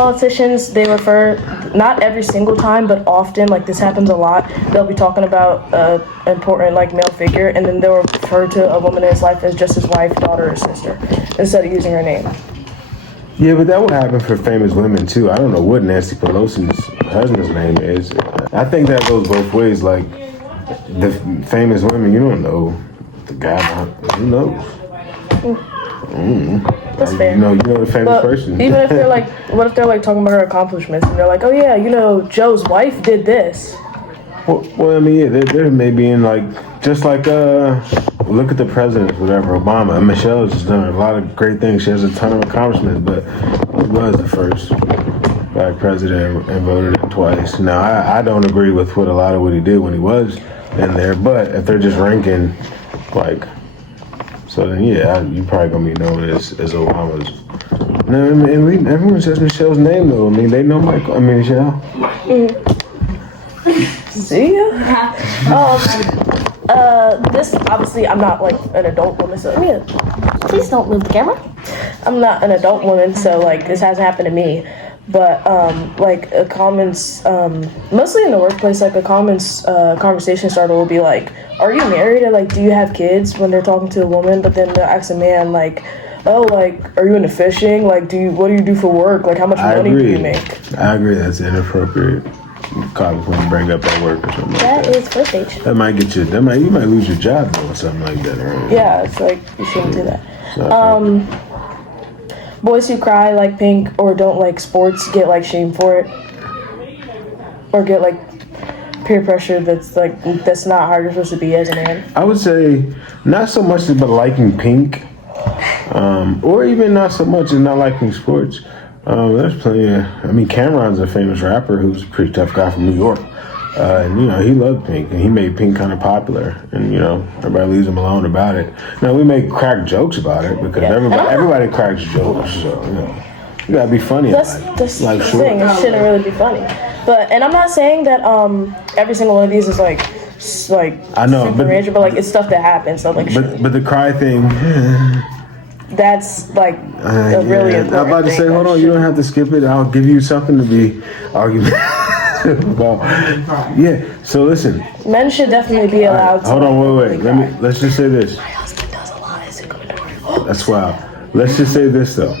politicians, they refer, not every single time, but often, like this happens a lot, they'll be talking about an important like male figure, and then they'll refer to a woman in his life as just his wife, daughter, or sister, instead of using her name. Yeah, but that would happen for famous women too. I don't know what Nancy Pelosi's husband's name is. I think that goes both ways. Like the famous women, you don't know the guy. Who knows? That's fair. You know the famous person. Even if they're like, what if they're like talking about her accomplishments and they're like, oh yeah, Joe's wife did this. Well, I mean, yeah, there may be in like just like look at the presidents, whatever, Obama. And Michelle's just done a lot of great things. She has a ton of accomplishments, but he was the first black president and voted in twice. Now, I don't agree with a lot of what he did when he was in there, but if they're just ranking, like, so then yeah, you probably gonna be known as Obama's. No, I mean, everyone says Michelle's name though. I mean, they know Michelle. See ya. This obviously I'm not like an adult woman, so Please don't move the camera. I'm not an adult woman, so like this hasn't happened to me. But like a common, mostly in the workplace, like a common conversation starter will be like, "Are you married?" Or like, "Do you have kids?" When they're talking to a woman, but then they'll ask a man like, "Oh, like, are you into fishing? Like, what do you do for work? Like, how much money do you make?" I agree. That's inappropriate. College when you bring up at work or something like that. That is first age. That might get you. You might lose your job doing something like that. Right? Yeah, it's like you shouldn't do that. So, Boys who cry like Pink or don't like sports get like shamed for it, or get like peer pressure that's not how you're supposed to be as a man. I would say not so much as but liking Pink, or even not so much as not liking sports. There's plenty of. I mean, Cameron's a famous rapper who's a pretty tough guy from New York, and he loved Pink, and he made Pink kind of popular, and everybody leaves him alone about it. Now we make crack jokes about it because everybody cracks jokes, so you gotta be funny. That's the thing. It shouldn't really be funny, and I'm not saying that every single one of these is like I know, super major, but like it's stuff that happens. So like, but the cry thing. That's like a really important I'm about to say, hold on, you don't have to skip it. I'll give you something to be arguing about. Yeah. So listen. Men should definitely be allowed. Hold on, wait. Let's just say this. My husband does a lot. Is it going to hurt? That's wild. Let's just say this though.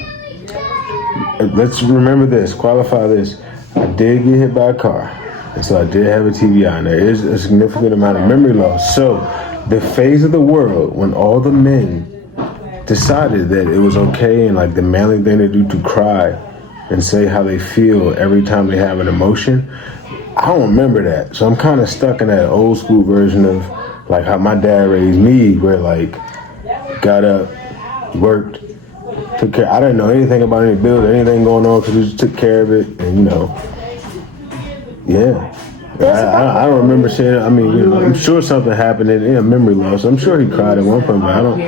Let's remember this. Qualify this. I did get hit by a car, and so I did have a TBI, and there is a significant amount of memory loss. So the phase of the world when all the men decided that it was okay and like the manly thing to do to cry and say how they feel every time they have an emotion. I don't remember that, so I'm kind of stuck in that old school version of like how my dad raised me, where like got up, worked, took care. I didn't know anything about any bills or anything going on because we just took care of it, and yeah. I don't remember saying. I mean, I'm sure something happened in memory loss. I'm sure he cried at one point, but I don't.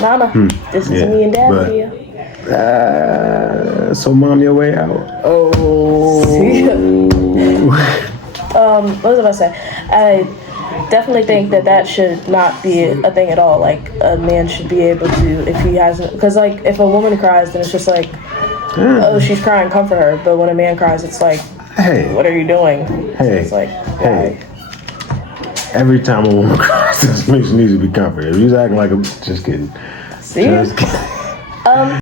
Mama, this is me and Dad video. So mom, your way out. Oh. What was I about to say? I definitely think that should not be a thing at all. Like a man should be able to, if he hasn't, because like if a woman cries, then it's just like, oh, she's crying, comfort her. But when a man cries, it's like, hey, what are you doing? Hey, it's like, hey. Every time a woman cries, this makes she needs to be comforted. If he's acting like I'm just kidding. See? Just kidding.